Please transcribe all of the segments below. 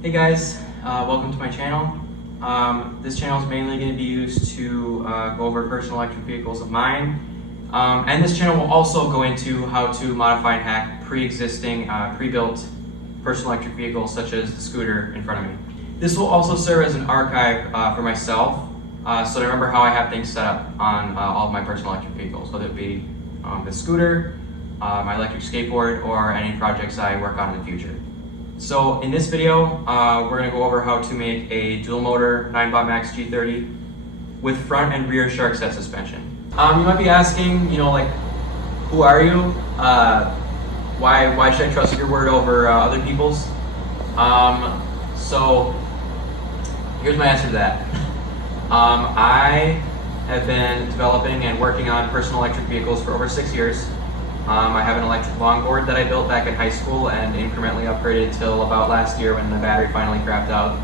Hey guys, welcome to my channel. This channel is mainly going to be used to go over personal electric vehicles of mine. And this channel will also go into how to modify and hack pre-existing, pre-built personal electric vehicles such as the scooter in front of me. This will also serve as an archive for myself, so to remember how I have things set up on all of my personal electric vehicles, whether it be the scooter, my electric skateboard, or any projects I work on in the future. So in this video, we're going to go over how to make a dual motor Ninebot Max G30 with front and rear shark set suspension. You might be asking, like, who are you? Why should I trust your word over other people's? So here's my answer to that. I have been developing and working on personal electric vehicles for over 6 years. I have an electric longboard that I built back in high school and incrementally upgraded till about last year when the battery finally crapped out.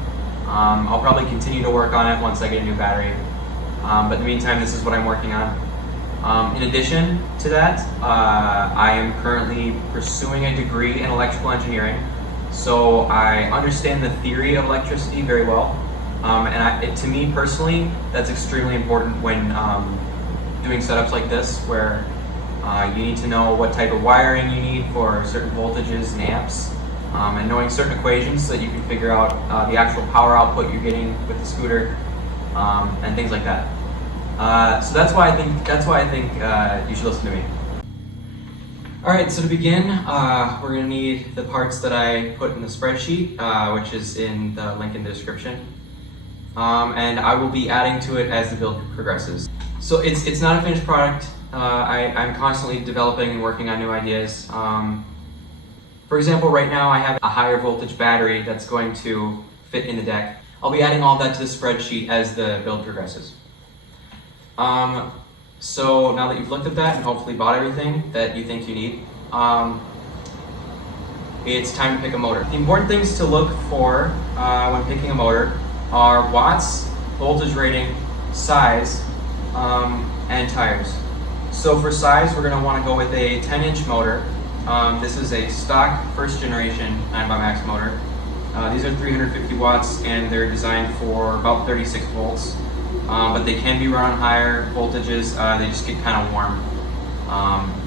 I'll probably continue to work on it once I get a new battery. But in the meantime, this is what I'm working on. In addition to that, I am currently pursuing a degree in electrical engineering. So I understand the theory of electricity very well. To me personally, that's extremely important when doing setups like this, where you need to know what type of wiring you need for certain voltages and amps, and knowing certain equations so that you can figure out the actual power output you're getting with the scooter, and things like that. So that's why I think you should listen to me. All right, so to begin, we're going to need the parts that I put in the spreadsheet, which is in the link in the description, and I will be adding to it as the build progresses. So it's not a finished product. I'm constantly developing and working on new ideas. For example, right now I have a higher voltage battery that's going to fit in the deck. I'll be adding all that to the spreadsheet as the build progresses. So now that you've looked at that and hopefully bought everything that you think you need, it's time to pick a motor. The important things to look for when picking a motor are watts, voltage rating, size, and tires. So for size, we're going to want to go with a 10-inch motor. This is a stock first generation Ninebot Max motor. These are 350 watts and they're designed for about 36 volts. But they can be run on higher voltages. They just get kind of warm.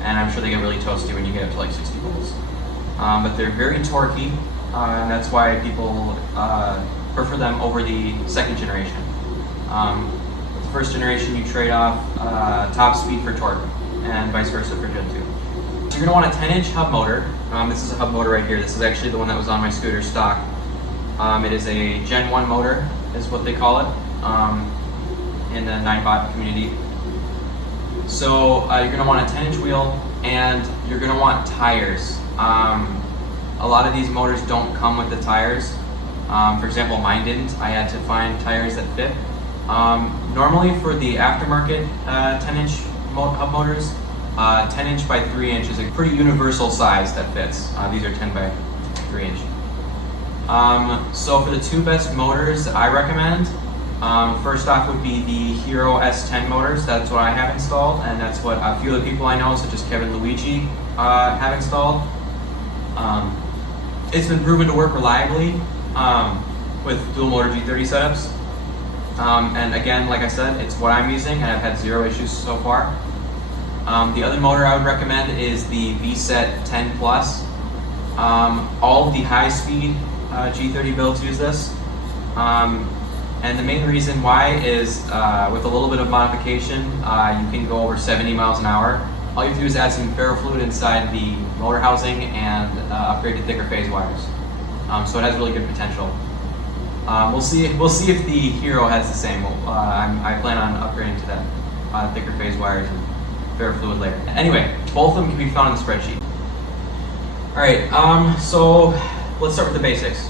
And I'm sure they get really toasty when you get up to like 60 volts. But they're very torquey, and that's why people prefer them over the second generation. First generation, you trade off top speed for torque, and vice versa for Gen 2. So you're going to want a 10-inch hub motor. This is a hub motor right here. This is actually the one that was on my scooter stock. It is a Gen 1 motor, is what they call it in the Ninebot community. So you're going to want a 10-inch wheel, and you're going to want tires. A lot of these motors don't come with the tires. For example, mine didn't. I had to find tires that fit. Normally for the aftermarket 10-inch hub motors, 10-inch by 3-inch is a pretty universal size that fits. These are 10 by 3-inch. So for the two best motors that I recommend, first off would be the Hero S10 motors. That's what I have installed, and that's what a few of the people I know, such as Kevin and Luigi, have installed. It's been proven to work reliably with dual motor G30 setups. And again, like I said, it's what I'm using, and I've had zero issues so far. The other motor I would recommend is the VSET 10 Plus. All of the high-speed G30 builds use this. And the main reason why is with a little bit of modification, you can go over 70 miles an hour. All you have to do is add some ferrofluid inside the motor housing and upgrade to thicker phase wires. So it has really good potential. We'll see if the Hero has the same. I plan on upgrading to that thicker phase wires and ferrofluid later. Anyway, both of them can be found in the spreadsheet. All right, so let's start with the basics.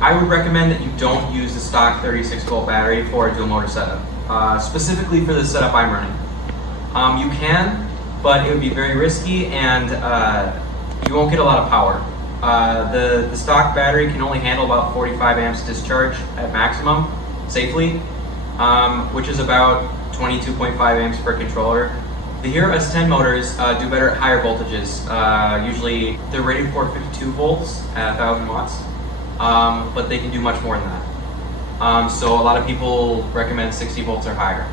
I would recommend that you don't use the stock 36-volt battery for a dual motor setup, specifically for the setup I'm running. You can, but it would be very risky, and you won't get a lot of power. The stock battery can only handle about 45 amps discharge at maximum, safely, which is about 22.5 amps per controller. The Hero S10 motors do better at higher voltages. Usually they're rated for 52 volts at 1000 watts. but they can do much more than that. So a lot of people recommend 60 volts or higher.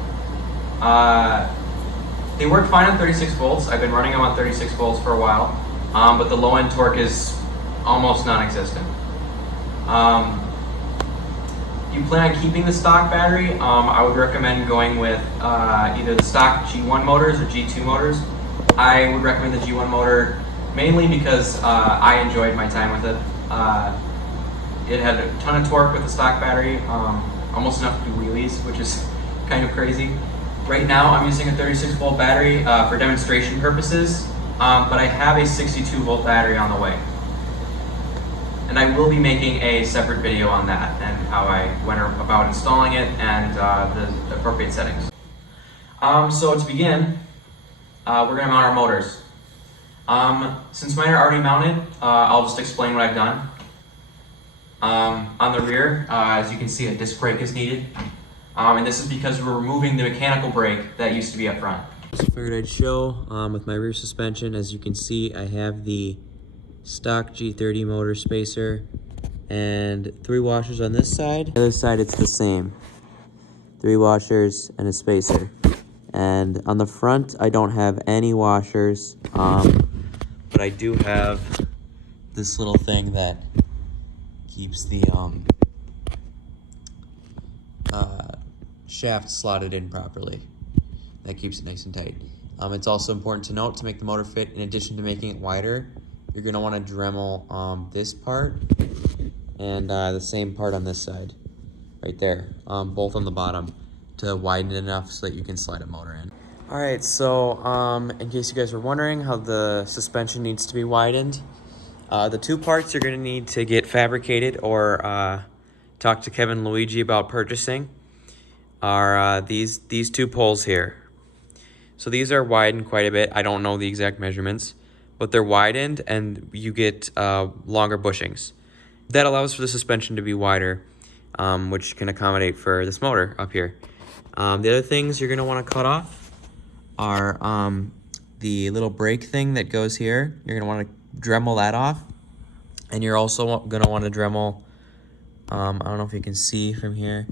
They work fine on 36 volts. I've been running them on 36 volts for a while, but the low end torque is almost non-existent. If you plan on keeping the stock battery, I would recommend going with either the stock G1 motors or G2 motors. I would recommend the G1 motor mainly because I enjoyed my time with it. It had a ton of torque with the stock battery, almost enough to do wheelies, which is kind of crazy. Right now I'm using a 36 volt battery for demonstration purposes, but I have a 62 volt battery on the way. And I will be making a separate video on that and how I went about installing it and the appropriate settings. So to begin, we're gonna mount our motors. Since mine are already mounted, I'll just explain what I've done. On the rear, as you can see, a disc brake is needed. And this is because we're removing the mechanical brake that used to be up front. Just figured I'd show with my rear suspension. As you can see, I have the stock G30 motor spacer and 3 washers on this side. The other side, it's the same. 3 washers and a spacer. And on the front, I don't have any washers, but I do have this little thing that keeps the shaft slotted in properly. That keeps it nice and tight. It's also important to note, to make the motor fit, in addition to making it wider, you're going to want to Dremel this part and the same part on this side, right there, both on the bottom, to widen it enough so that you can slide a motor in. Alright, so in case you guys were wondering how the suspension needs to be widened, the 2 parts you're going to need to get fabricated or talk to Kevin Luigi about purchasing are these 2 poles here. So these are widened quite a bit. I don't know the exact measurements, but they're widened and you get longer bushings. That allows for the suspension to be wider, which can accommodate for this motor up here. The other things you're going to want to cut off are the little brake thing that goes here. You're going to want to Dremel that off. And you're also going to want to Dremel, I don't know if you can see from here.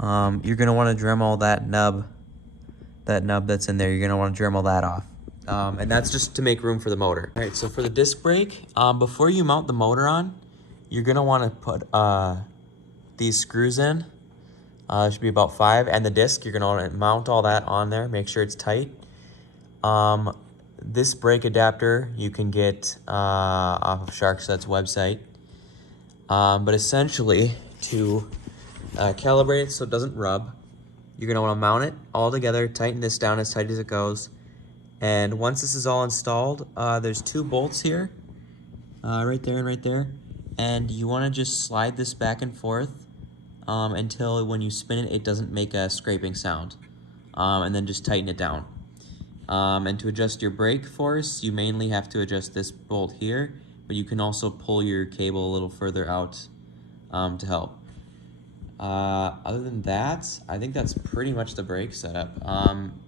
You're going to want to Dremel that nub that's in there. You're going to want to Dremel that off. And that's just to make room for the motor. All right, so for the disc brake, before you mount the motor on, you're going to want to put these screws in. There should be about 5. And the disc, you're going to want to mount all that on there. Make sure it's tight. This brake adapter you can get off of SharkSet's website. But essentially, to calibrate it so it doesn't rub, you're going to want to mount it all together, tighten this down as tight as it goes. And once this is all installed, there's 2 bolts here, right there and right there. And you want to just slide this back and forth until when you spin it, it doesn't make a scraping sound. And then just tighten it down. And to adjust your brake force, you mainly have to adjust this bolt here, but you can also pull your cable a little further out to help. Other than that, I think that's pretty much the brake setup.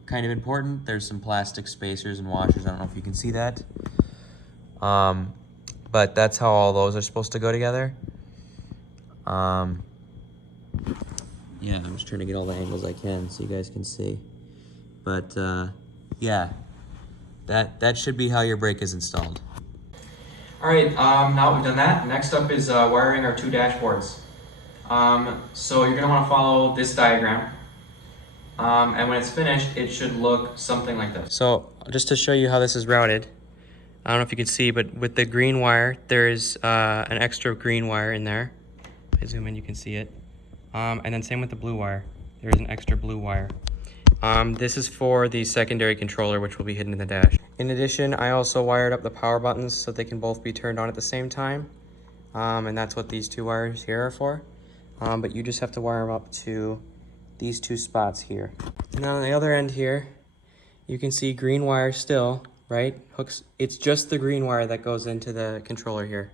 Kind of important, there's some plastic spacers and washers. I don't know if you can see that. But that's how all those are supposed to go together. Yeah, I'm just trying to get all the angles I can so you guys can see. But yeah, that should be how your brake is installed. All right, now that we've done that, next up is wiring our 2 dashboards. So you're gonna wanna follow this diagram. And when it's finished, it should look something like this. So just to show you how this is routed, I don't know if you can see, but with the green wire, there's an extra green wire in there. If I zoom in, you can see it. And then same with the blue wire. There's an extra blue wire. This is for the secondary controller, which will be hidden in the dash. In addition, I also wired up the power buttons so they can both be turned on at the same time. And that's what these 2 wires here are for. But you just have to wire them up to these 2 spots here. And on the other end here, you can see green wire still, right? Hooks. It's just the green wire that goes into the controller here.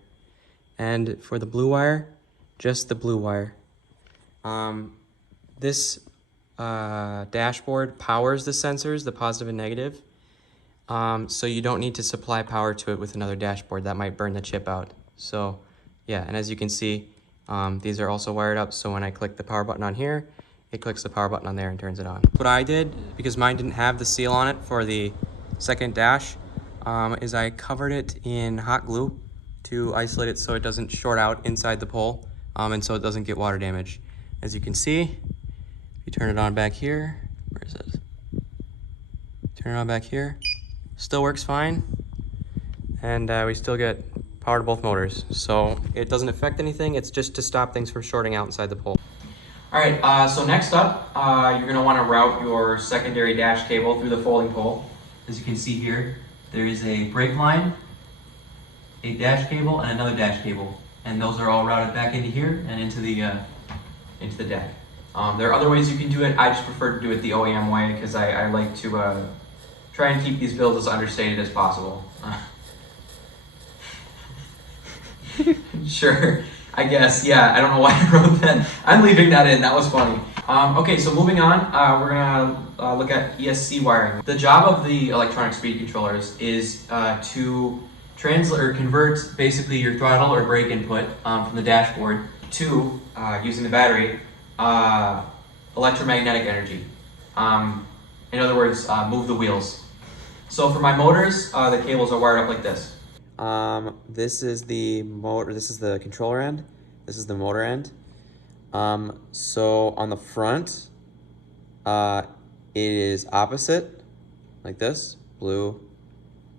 And for the blue wire, just the blue wire. This dashboard powers the sensors, the positive and negative. So you don't need to supply power to it with another dashboard. That might burn the chip out. So Yeah, and as you can see, these are also wired up, so when I click the power button on here, it clicks the power button on there and turns it on. What I did, because mine didn't have the seal on it for the second dash, is I covered it in hot glue to isolate it so it doesn't short out inside the pole, and so it doesn't get water damage. As you can see, if you turn it on back here, where is it? Turn it on back here, still works fine, and we still get power to both motors. So it doesn't affect anything, it's just to stop things from shorting out inside the pole. All right, so next up, you're gonna wanna route your secondary dash cable through the folding pole. As you can see here, there is a brake line, a dash cable, and another dash cable. And those are all routed back into here and into the deck. There are other ways you can do it. I just prefer to do it the OEM way because I like to try and keep these builds as understated as possible. Sure, I guess, yeah, I don't know why I wrote that. I'm leaving that in, that was funny. Okay, so moving on, we're gonna look at ESC wiring. The job of the electronic speed controllers is to translate or convert basically your throttle or brake input from the dashboard to, using the battery, electromagnetic energy. In other words, move the wheels. So for my motors, the cables are wired up like this. This is the motor, this is the controller end, this is the motor end. So on the front, it is opposite, like this, blue,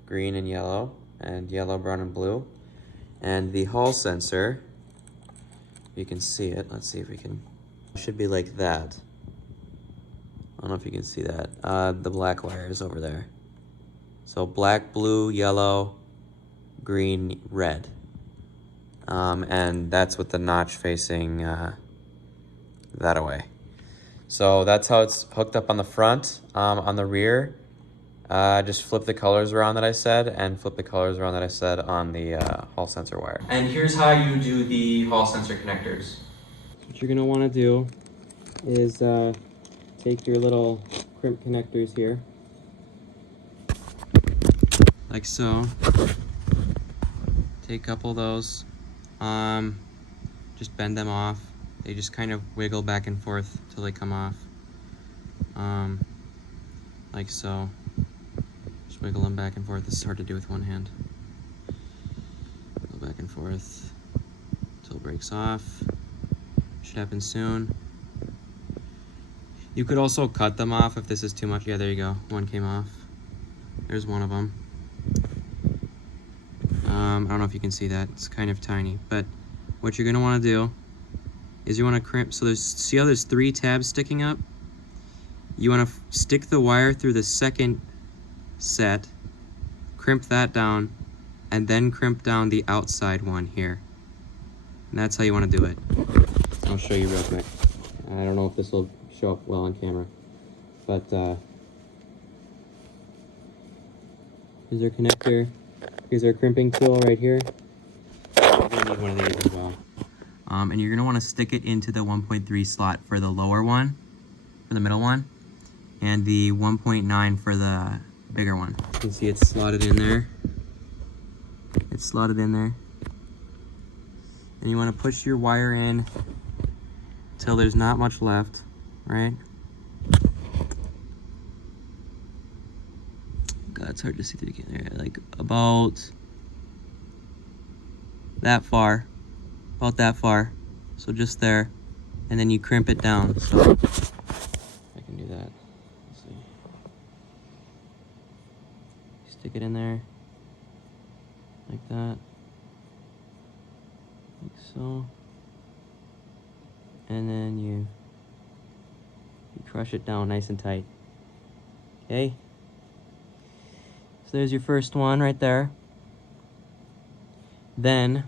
green, and yellow, brown, and blue. And the hall sensor, you can see it, let's see if we can, it should be like that. I don't know if you can see that. The black wire is over there. So black, blue, yellow, green, red. And that's with the notch facing that away. So that's how it's hooked up on the front. On the rear, just flip the colors around that I said, and flip the colors around that I said on the hall sensor wire. And here's how you do the hall sensor connectors. What you're gonna wanna do is take your little crimp connectors here, like so. Take a couple of those, just bend them off. They just kind of wiggle back and forth till they come off, like so. Just wiggle them back and forth. This is hard to do with one hand. Wiggle back and forth until it breaks off. Should happen soon. You could also cut them off if this is too much. Yeah, there you go. One came off. There's one of them. I don't know if you can see that. It's kind of tiny. But what you're going to want to do is you want to crimp. So see how there's 3 tabs sticking up? You want to stick the wire through the second set, crimp that down, and then crimp down the outside one here. And that's how you want to do it. I'll show you real quick. I don't know if this will show up well on camera, but here's our connector. Here's our crimping tool right here. You're gonna need one of these as well. And you're gonna want to stick it into the 1.3 slot for the lower one, for the middle one, and the 1.9 for the bigger one. You can see it's slotted in there. It's slotted in there. And you want to push your wire in till there's not much left, right? God, it's hard to see through the camera. Like about that far, so just there, and then you crimp it down. So I can do that. Let's see. Stick it in there like that, like so, and then you crush it down nice and tight. Okay. So there's your first one right there. Then,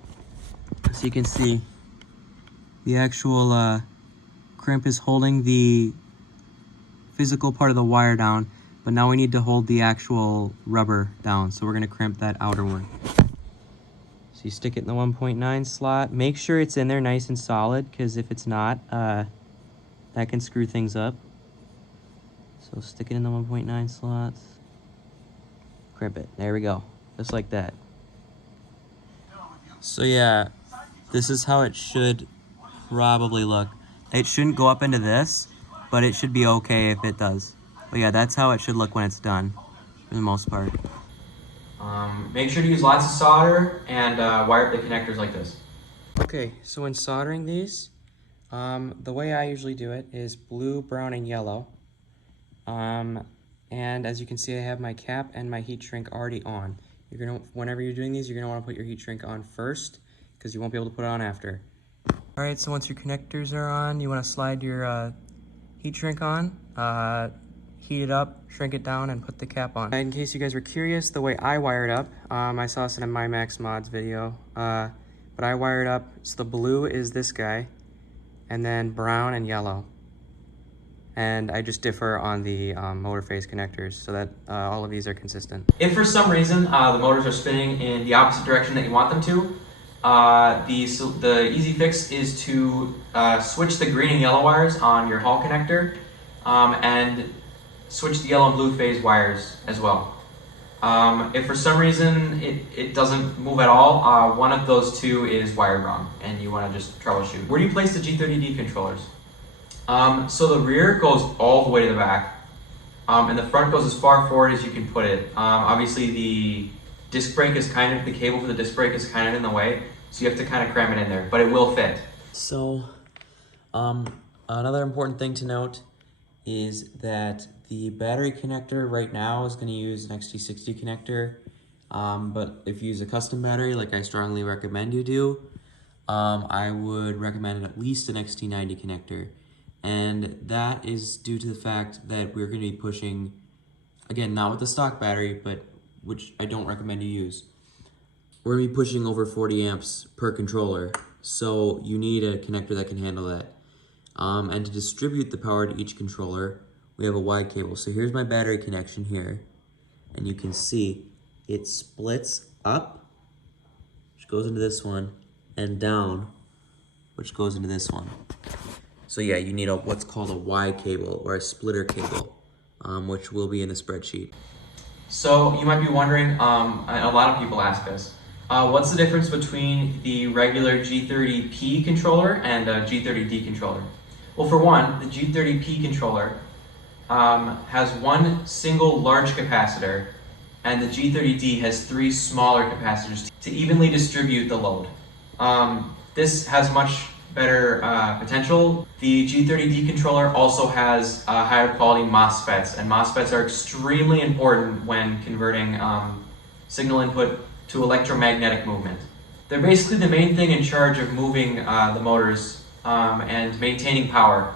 as you can see, the actual crimp is holding the physical part of the wire down, but now we need to hold the actual rubber down. So we're gonna crimp that outer one. So you stick it in the 1.9 slot. Make sure it's in there nice and solid, because if it's not, that can screw things up. So stick it in the 1.9 slots. Crimp it. There we go. Just like that. So yeah, this is how it should probably look. It shouldn't go up into this, but it should be okay if it does. But yeah, that's how it should look when it's done, for the most part. Make sure to use lots of solder and wire up the connectors like this. Okay, so when soldering these, the way I usually do it is blue, brown, and yellow. And as you can see, I have my cap and my heat shrink already on. Whenever you're doing these, you're gonna want to put your heat shrink on first, because you won't be able to put it on after. All right, so once your connectors are on, you want to slide your heat shrink on, heat it up, shrink it down, and put the cap on. In case you guys were curious, the way I wired up, I saw this in a My Max Mods video, but I wired up, so the blue is this guy, and then brown and yellow. And I just differ on the motor phase connectors so that all of these are consistent. If for some reason the motors are spinning in the opposite direction that you want them to, the easy fix is to switch the green and yellow wires on your Hall connector and switch the yellow and blue phase wires as well. If for some reason it doesn't move at all, one of those two is wired wrong and you want to just troubleshoot. Where do you place the G30D controllers? So the rear goes all the way to the back, and the front goes as far forward as you can put it. Obviously the disc brake is the cable for the disc brake is kind of in the way, so you have to kind of cram it in there, but it will fit. So, another important thing to note is that the battery connector right now is going to use an XT60 connector, but if you use a custom battery, like I strongly recommend you do, I would recommend at least an XT90 connector. And that is due to the fact that we're going to be pushing, again, not with the stock battery, but which I don't recommend you use. We're going to be pushing over 40 amps per controller, so you need a connector that can handle that. And to distribute the power to each controller, we have a wide cable. So here's my battery connection here, and you can see it splits up, which goes into this one, and down, which goes into this one. So yeah, you need what's called a Y cable or a splitter cable, which will be in the spreadsheet. So you might be wondering, and a lot of people ask this, what's the difference between the regular G30P controller and a G30D controller? Well, for one, the G30P controller has one single large capacitor, and the G30D has 3 smaller capacitors to evenly distribute the load. This has much better potential. The G30D controller also has higher quality MOSFETs, and MOSFETs are extremely important when converting signal input to electromagnetic movement. They're basically the main thing in charge of moving the motors and maintaining power,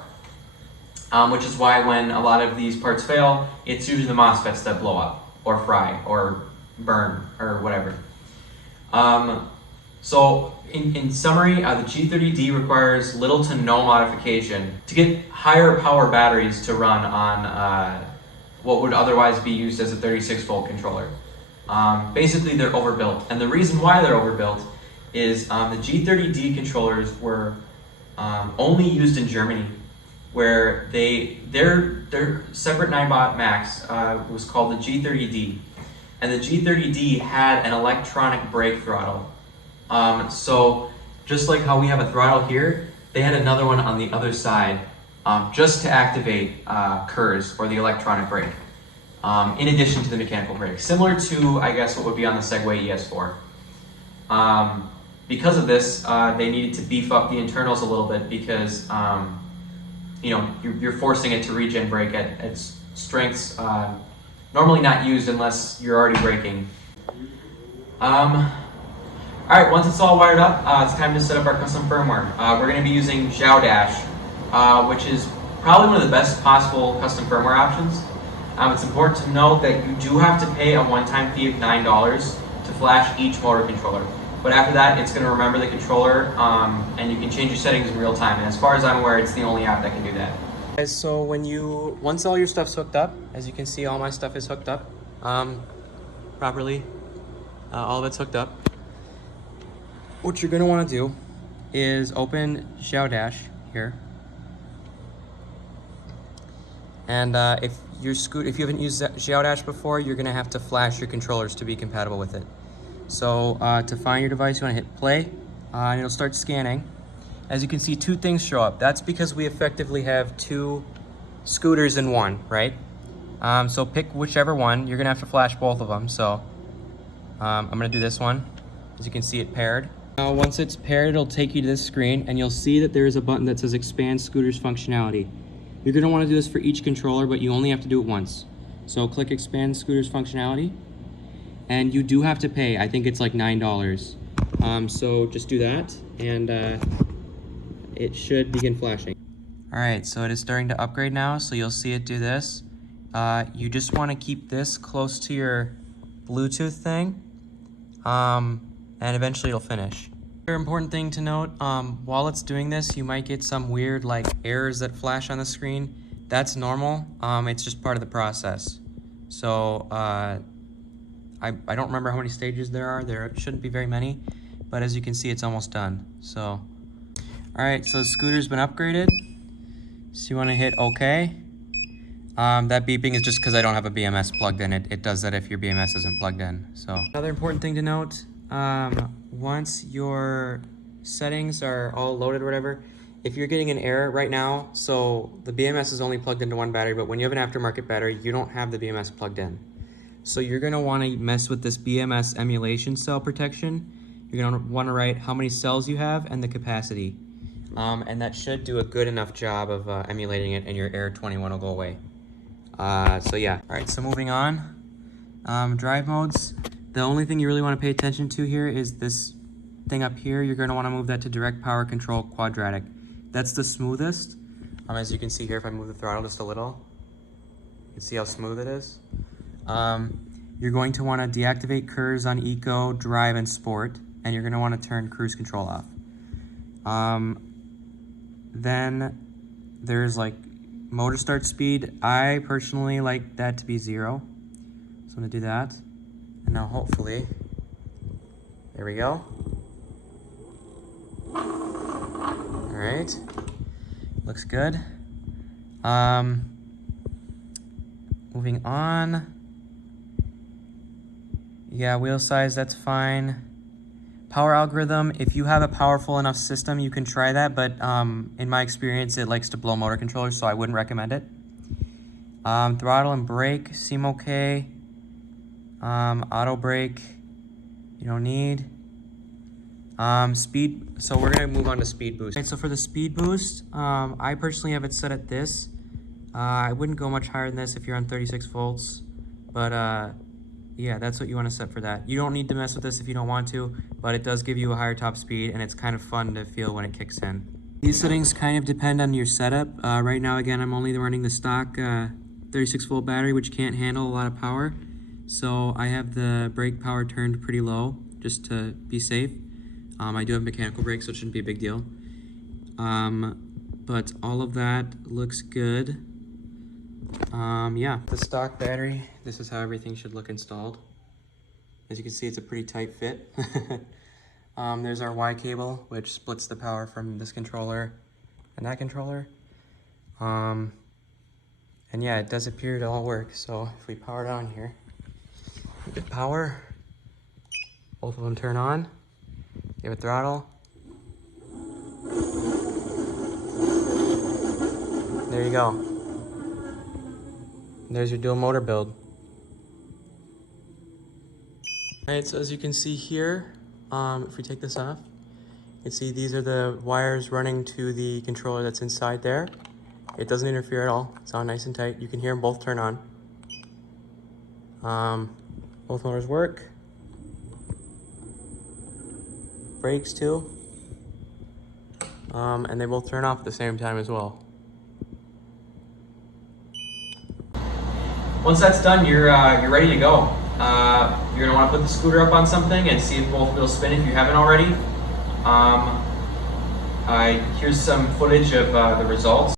which is why when a lot of these parts fail, it's usually the MOSFETs that blow up or fry or burn or whatever. So in summary, the G30D requires little to no modification to get higher power batteries to run on what would otherwise be used as a 36-volt controller. Basically, they're overbuilt, and the reason why they're overbuilt is the G30D controllers were only used in Germany, where their separate Ninebot Max was called the G30D, and the G30D had an electronic brake throttle. So just like how we have a throttle here, they had another one on the other side just to activate KERS, or the electronic brake, in addition to the mechanical brake, similar to, I guess, what would be on the Segway ES4. Because of this, they needed to beef up the internals a little bit because you know, you're forcing it to regen brake at strengths normally not used unless you're already braking. Alright, once it's all wired up, it's time to set up our custom firmware. We're going to be using Dash, which is probably one of the best possible custom firmware options. It's important to note that you do have to pay a one-time fee of $9 to flash each motor controller. But after that, it's going to remember the controller, and you can change your settings in real time. And as far as I'm aware, it's the only app that can do that. Guys, so once all your stuff's hooked up, as you can see, all my stuff is hooked up properly. All of it's hooked up. What you're going to want to do is open Dash here. And if you haven't used Dash before, you're going to have to flash your controllers to be compatible with it. So to find your device, you want to hit play, and it'll start scanning. As you can see, two things show up. That's because we effectively have two scooters in one, right? So pick whichever one. You're gonna have to flash both of them. So I'm gonna do this one. As you can see, it paired. Now, once it's paired, it'll take you to this screen, and you'll see that there is a button that says Expand Scooters Functionality. You're gonna wanna do this for each controller, but you only have to do it once. So click Expand Scooters Functionality, and you do have to pay. I think it's like $9. So just do that, and it should begin flashing. All right, so it is starting to upgrade now, so you'll see it do this. You just wanna keep this close to your Bluetooth thing, and eventually it'll finish. Another important thing to note, while it's doing this, you might get some weird like errors that flash on the screen. That's normal, it's just part of the process. So I don't remember how many stages there are. There shouldn't be very many, but as you can see, it's almost done. So, all right, so the scooter's been upgraded. So you wanna hit okay. That beeping is just because I don't have a BMS plugged in. It does that if your BMS isn't plugged in. So another important thing to note, once your settings are all loaded or whatever, if you're getting an error right now, so the BMS is only plugged into one battery, but when you have an aftermarket battery, you don't have the BMS plugged in. So you're gonna wanna mess with this BMS emulation cell protection. You're gonna wanna write how many cells you have and the capacity. And that should do a good enough job of emulating it, and your error 21 will go away. So yeah. All right, so moving on. Drive modes. The only thing you really want to pay attention to here is this thing up here. You're going to want to move that to direct power control quadratic. That's the smoothest. As you can see here, if I move the throttle just a little, you can see how smooth it is. You're going to want to deactivate curves on eco, drive, and sport, and you're going to want to turn cruise control off. Then there's like motor start speed. I personally like that to be 0. So I'm gonna do that. And now hopefully, there we go. All right, looks good. Moving on. Yeah, wheel size, that's fine. Power algorithm, if you have a powerful enough system, you can try that, but in my experience, it likes to blow motor controllers, so I wouldn't recommend it. Throttle and brake seem okay. Auto brake, you don't need. Speed, so we're gonna move on to speed boost. Right, so for the speed boost, I personally have it set at this. I wouldn't go much higher than this if you're on 36 volts, but yeah, that's what you want to set for that. You don't need to mess with this if you don't want to, but it does give you a higher top speed, and it's kind of fun to feel when it kicks in. These settings kind of depend on your setup. Right now, again, I'm only running the stock 36 volt battery, which can't handle a lot of power. So I have the brake power turned pretty low, just to be safe. I do have mechanical brakes, so it shouldn't be a big deal. But all of that looks good. Yeah, the stock battery, this is how everything should look installed. As you can see, it's a pretty tight fit. There's our Y cable, which splits the power from this controller and that controller. And yeah, it does appear to all work. So if we power it on here, we get power, both of them turn on, give it throttle. There you go. There's your dual motor build. All right, so as you can see here, if we take this off, you can see these are the wires running to the controller that's inside there. It doesn't interfere at all. It's all nice and tight. You can hear them both turn on. Both motors work. Brakes too. And they both turn off at the same time as well. Once that's done, you're ready to go. You're gonna want to put the scooter up on something and see if both wheels spin if you haven't already. Here's some footage of the results.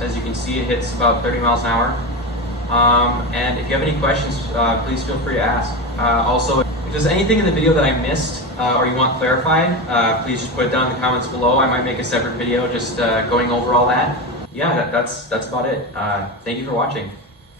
As you can see, it hits about 30 miles an hour. And if you have any questions, please feel free to ask. Also, if there's anything in the video that I missed or you want clarified, please just put it down in the comments below. I might make a separate video just going over all that. Yeah, that's about it. Thank you for watching.